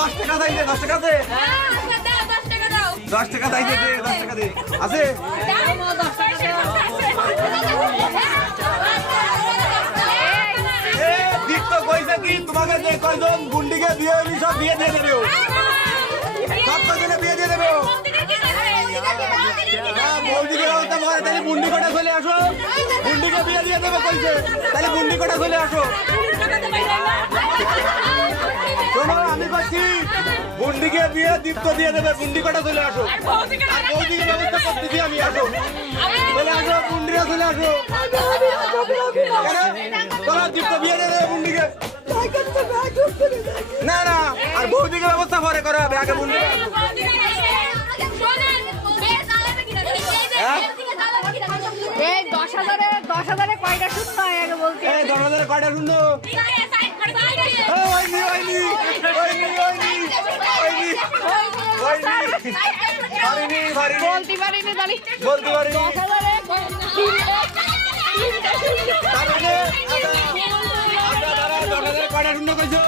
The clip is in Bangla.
10 টাকা চাইছে 10 টাকা দে। 10 টাকা চাইছে দে 10 টাকা দে। আছে? এ দীপ্ত কইছে কি তোমাকে যে কয়জন গুন্ডিকে বিয়ে হইলি সব বিয়ে দিয়ে দেবে ও। সব কয়জনে বিয়ে দিয়ে দেবে ও। বৌদিকে বলতে পারে তাহলে বুন্ডি কটা চলে আসো। বুন্ডিকে বিয়ে দিয়ে দেবে কইছে। তাহলে বুন্ডি কটা চলে আসো। শোনো আমি বলছি বুন্ডিকে বিয়ে দীপ্ত দিয়ে দেবে বুন্ডি কটা চলে আসো। আর বৌদিকে ব্যবস্থা করতেছি আমি আসো। চলে আসো বুন্ডিরা চলে আসো। চলো দীপ্ত বিয়ে দিয়ে দেবে বুন্ডিকে। না না আর বৌদিকে ব্যবস্থা পরে করা হবে আগে বুন্ডি। এই 10,000-এ কয়টা শূন্য আগে বলছি। এই 10,000-এ কয়টা শূন্য? বলতে পারিনি তাহলে বলতে পারি 10,000-এ কয়টা শূন্য কইছো?